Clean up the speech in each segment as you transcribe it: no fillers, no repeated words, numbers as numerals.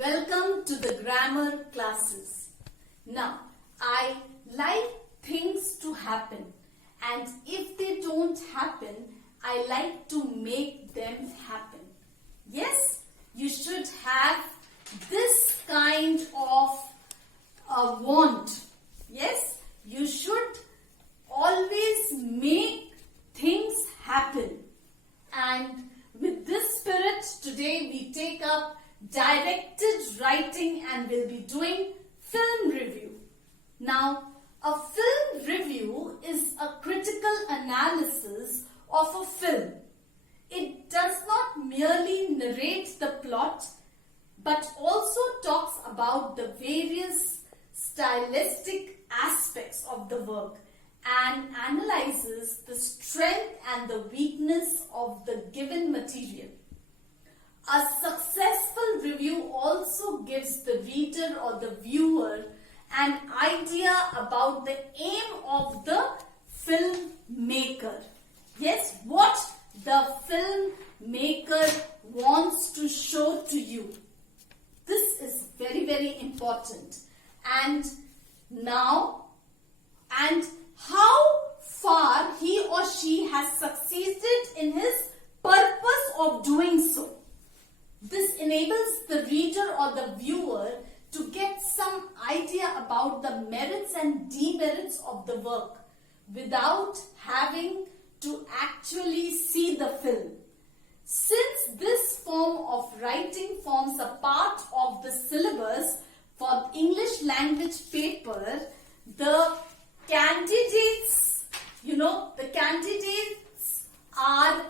Welcome to the grammar classes. Now, I like things to happen, and if they don't happen, I like to make them happen. Yes, you should have this kind of a want. Yes, you should always make things happen. And with this spirit, today we take up directed writing and we'll be doing film review. Now, a film review is a critical analysis of a film. It does not merely narrate the plot, but also talks about the various stylistic aspects of the work and analyzes the strength and the weakness of the given material. A successful review also gives the reader or the viewer an idea about the aim of the filmmaker. Yes, what the filmmaker wants to show to you. This is very, very important. And how far he or she has succeeded in his purpose of doing so. This enables the reader or the viewer to get some idea about the merits and demerits of the work without having to actually see the film. Since this form of writing forms a part of the syllabus for English language paper, the candidates are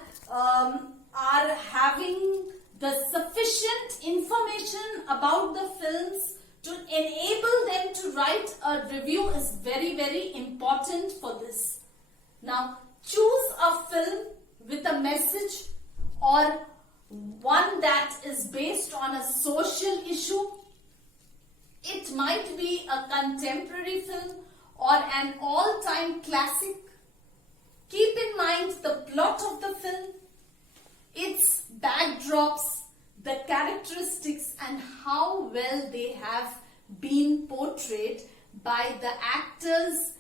having the sufficient information about the films to enable them to write a review is very, very important for this. Now, choose a film with a message or one that is based on a social issue. It might be a contemporary film or an all-time classic. Keep in mind the plot of the film, its backdrops, the characteristics and how well they have been portrayed by the actors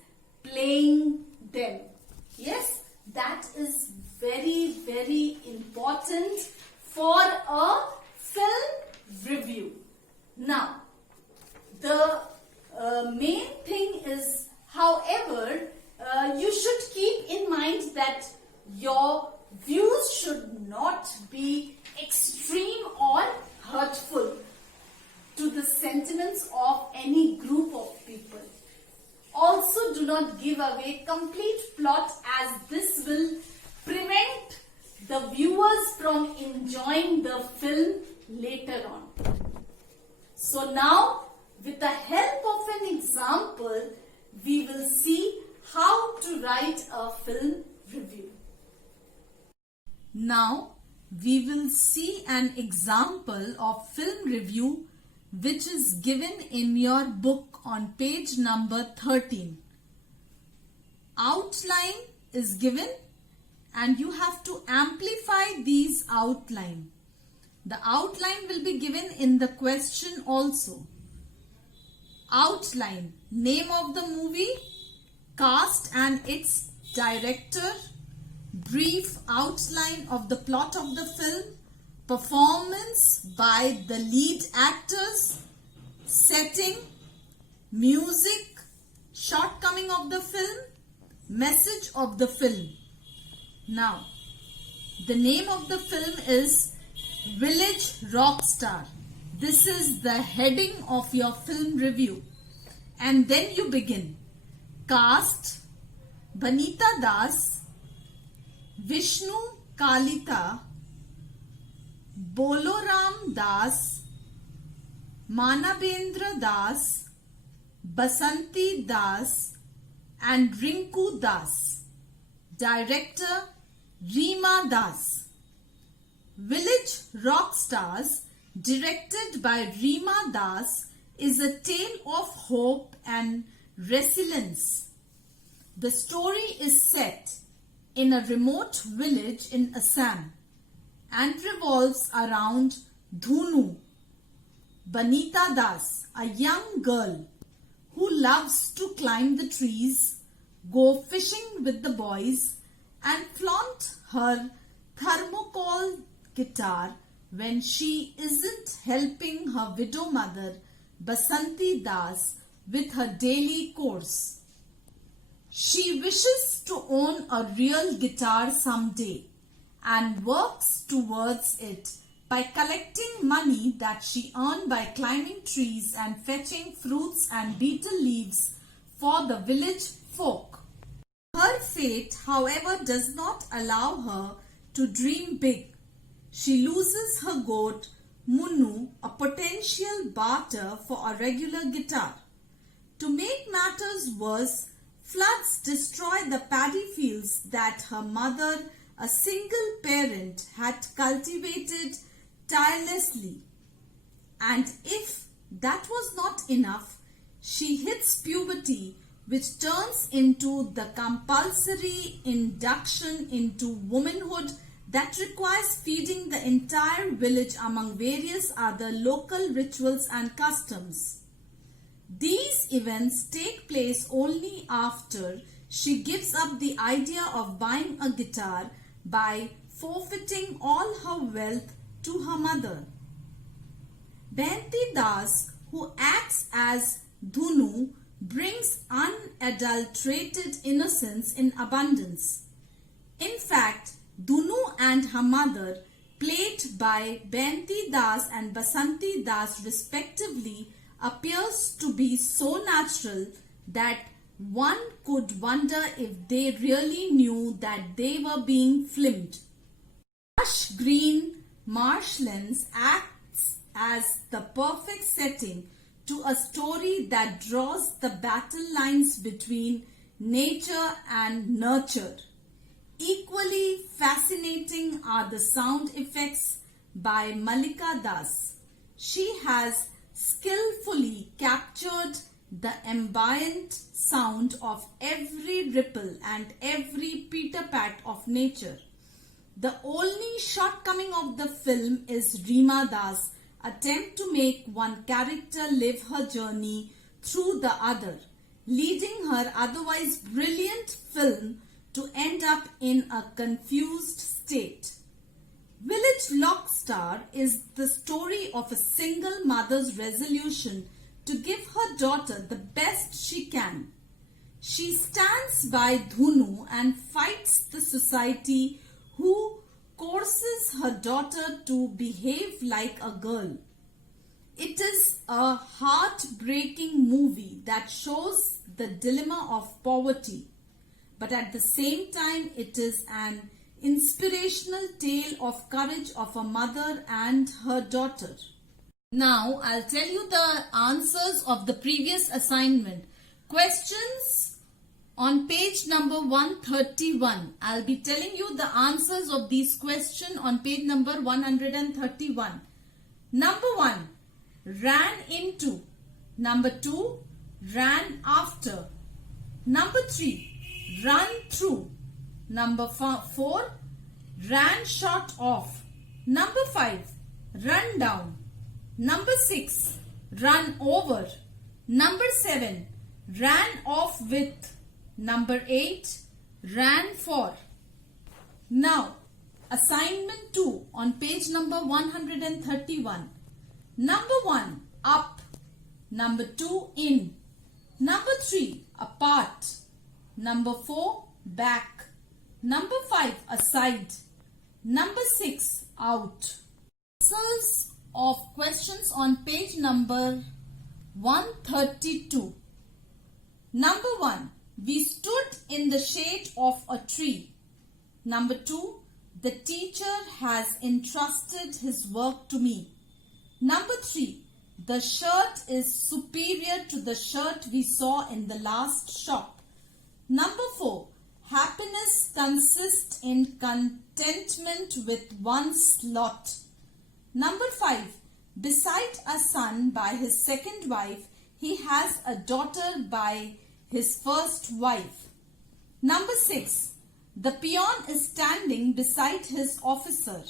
playing them. Yes, that is very, very important for a film review. Now, the main thing is, however, you should keep in mind that your views should not be extreme or hurtful to the sentiments of any group of people. Also, do not give away complete plot, as this will prevent the viewers from enjoying the film later on. So now, with the help of an example, we will see how to write a film review. Now, we will see an example of film review which is given in your book on page number 13. Outline is given and you have to amplify these outline. The outline will be given in the question also. Outline: name of the movie, cast and its director, brief outline of the plot of the film, performance by the lead actors, setting, music, shortcoming of the film, message of the film. Now, the name of the film is Village Rockstar. This is the heading of your film review. And then you begin. Cast: Banita Das, Vishnu Kalita, Boloram Das, Manabendra Das, Basanti Das and Rinku Das. Director: Reema Das. Village Rockstars, directed by Reema Das, is a tale of hope and resilience. The story is set in a remote village in Assam and revolves around Dhunu, Banita Das, a young girl who loves to climb the trees, go fishing with the boys, and flaunt her thermocol guitar when she isn't helping her widow mother, Basanti Das, with her daily chores. She wishes to own a real guitar someday and works towards it by collecting money that she earned by climbing trees and fetching fruits and betel leaves for the village folk. Her fate, however, does not allow her to dream big. She loses her goat, Munu, a potential barter for a regular guitar. To make matters worse, floods destroy the paddy fields that her mother, a single parent, had cultivated tirelessly. And if that was not enough, she hits puberty, which turns into the compulsory induction into womanhood that requires feeding the entire village among various other local rituals and customs. These events take place only after she gives up the idea of buying a guitar by forfeiting all her wealth to her mother. Banti Das, who acts as Dhunu, brings unadulterated innocence in abundance. In fact, Dhunu and her mother, played by Banti Das and Basanti Das respectively, appears to be so natural that one could wonder if they really knew that they were being filmed. Lush green marshlands acts as the perfect setting to a story that draws the battle lines between nature and nurture. Equally fascinating are the sound effects by Malika Das. She has skillfully captured the ambient sound of every ripple and every pitter-pat of nature. The only shortcoming of the film is Rima Das' attempt to make one character live her journey through the other, leading her otherwise brilliant film to end up in a confused state. Village Lockstar is the story of a single mother's resolution to give her daughter the best she can. She stands by Dhunu and fights the society who coerces her daughter to behave like a girl. It is a heartbreaking movie that shows the dilemma of poverty, but at the same time it is an inspirational tale of courage of a mother and her daughter. Now I'll tell you the answers of the previous assignment. Questions on page number 131. I'll be telling you the answers of these questions on page number 131. Number 1, ran into. Number 2, ran after. Number 3, run through. Number 4, ran short of. Number 5, run down. Number 6, run over. Number 7, ran off with. Number 8, ran for. Now, assignment 2 on page number 131. Number 1, up. Number 2, in. Number 3, apart. Number 4, back. Number 5, aside. Number 6, out. Answers of questions on page number 132. Number 1, we stood in the shade of a tree. Number 2, the teacher has entrusted his work to me. Number 3, the shirt is superior to the shirt we saw in the last shop. Number 4, happiness consists in contentment with one's lot. Number 5, beside a son by his second wife, he has a daughter by his first wife. Number 6, the peon is standing beside his officer.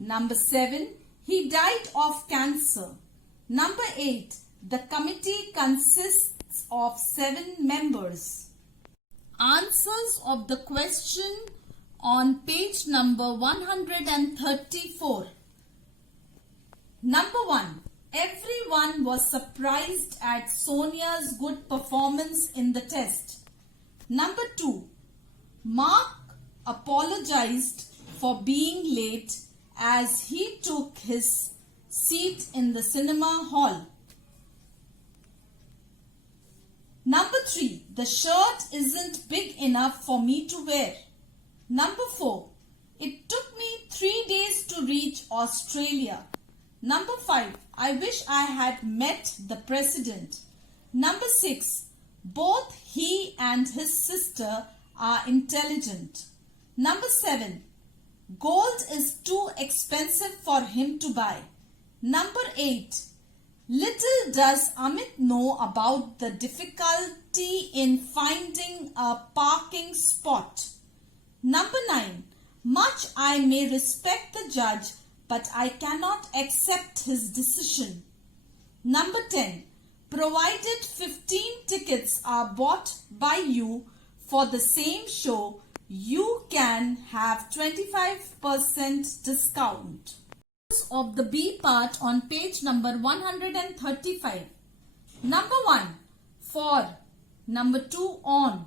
Number 7, he died of cancer. Number 8. The committee consists of 7 members. Answers of the question on page number 134. Number 1. Everyone was surprised at Sonia's good performance in the test. Number 2. Mark apologized for being late as he took his seat in the cinema hall. Number 3. The shirt isn't big enough for me to wear. Number 4. It took me 3 days to reach Australia. Number 5. I wish I had met the president. Number 6. Both he and his sister are intelligent. Number 7. Gold is too expensive for him to buy. Number 8. Little does Amit know about the difficulty in finding a parking spot. Number 9. Much I may respect the judge, but I cannot accept his decision. Number 10. Provided 15 tickets are bought by you for the same show, you can have 25% discount. Of the B part on page number 135. Number 1. For. Number 2. On.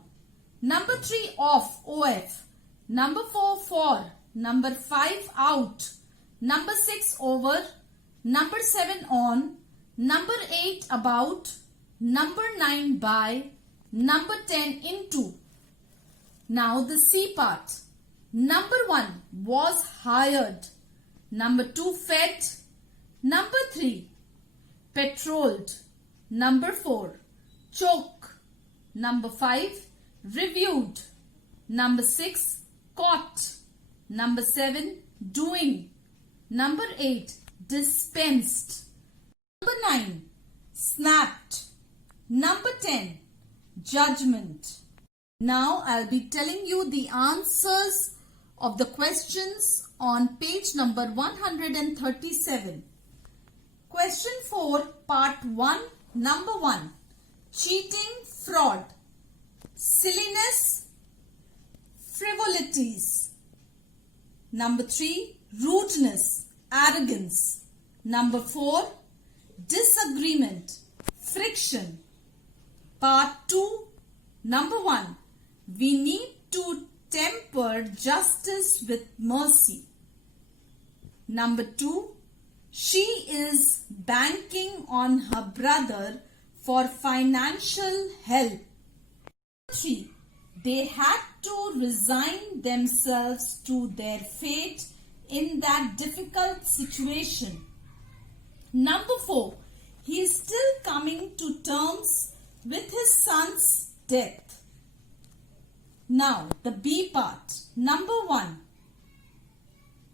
Number 3. Off. OF. Number 4. For. Number 5. Out. Number 6. Over. Number 7. On. Number 8. About. Number 9. By. Number 10. Into. Now the C part. Number 1. Was hired. Number 2. Fed. Number 3. Petroled. Number 4. Choke. Number 5. Reviewed. Number 6. Caught. Number 7. Doing. Number 8. Dispensed. Number 9. Snapped. Number 10. Judgment. Now I'll be telling you the answers of the questions on page number 137. Question 4, part 1, number 1. Cheating, fraud, silliness, frivolities. Number 3, rudeness, arrogance. Number 4, disagreement, friction. Part 2, number 1. We need to temper justice with mercy. Number 2. She is banking on her brother for financial help. 3. They had to resign themselves to their fate in that difficult situation. Number 4. He is still coming to terms with his son's death. Now, the B part. Number 1.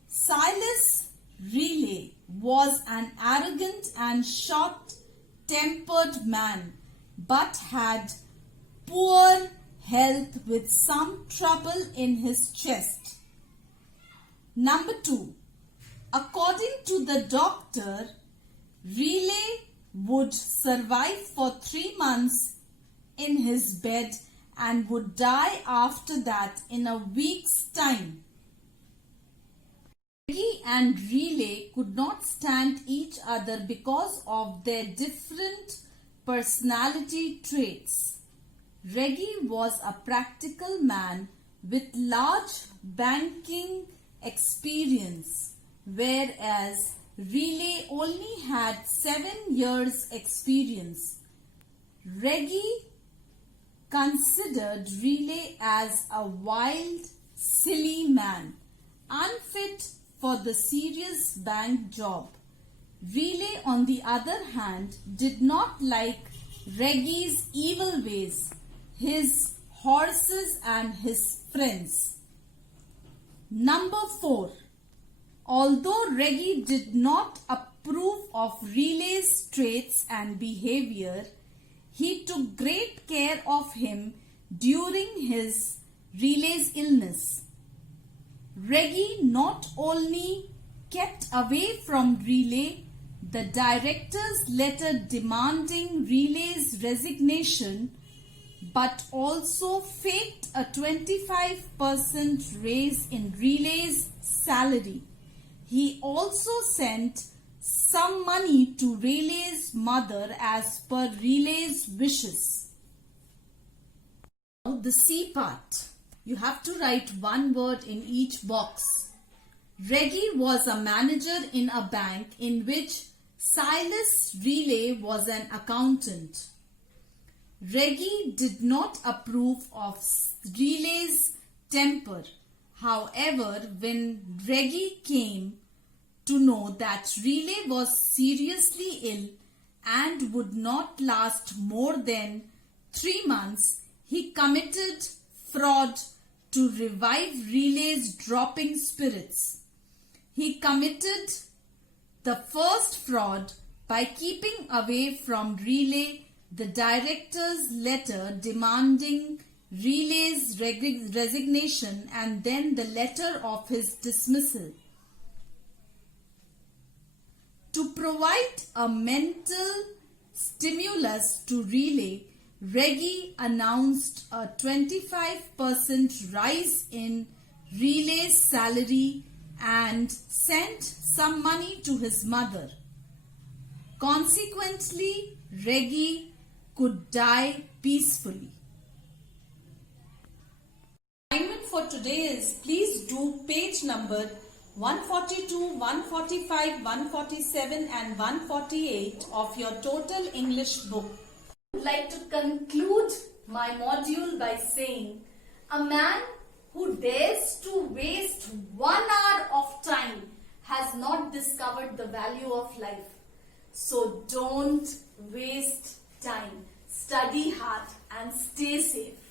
Silas Riley was an arrogant and short-tempered man, but had poor health with some trouble in his chest. Number 2. According to the doctor, Riley would survive for 3 months in his bed and would die after that in a week's time. Reggie and Riley could not stand each other because of their different personality traits. Reggie was a practical man with large banking experience, whereas Riley only had 7 years experience. Reggie considered Riley as a wild, silly man, unfit for the serious bank job. Riley, on the other hand, did not like Reggie's evil ways, his horses and his friends. Number 4. Although Reggie did not approve of Riley's traits and behavior, he took great care of him during Riley's illness. Reggie not only kept away from Riley, the director's letter demanding Relay's resignation, but also faked a 25% raise in Relay's salary. He also sent some money to Relay's mother as per Relay's wishes. Now the C part. You have to write one word in each box. Reggie was a manager in a bank in which Silas Relay was an accountant. Reggie did not approve of Relay's temper. However, when Reggie came to know that Relay was seriously ill and would not last more than 3 months, he committed fraud to revive Relay's dropping spirits. He committed the first fraud by keeping away from Relay the director's letter demanding Relay's resignation and then the letter of his dismissal. To provide a mental stimulus to Relay, Reggie announced a 25% rise in Relay's salary and sent some money to his mother. Consequently, Reggie could die peacefully. Assignment for today is, please do page number 142, 145, 147 and 148 of your total English book. I would like to conclude my module by saying, a man who dares to waste 1 hour of time has not discovered the value of life. So don't waste time. Study hard and stay safe.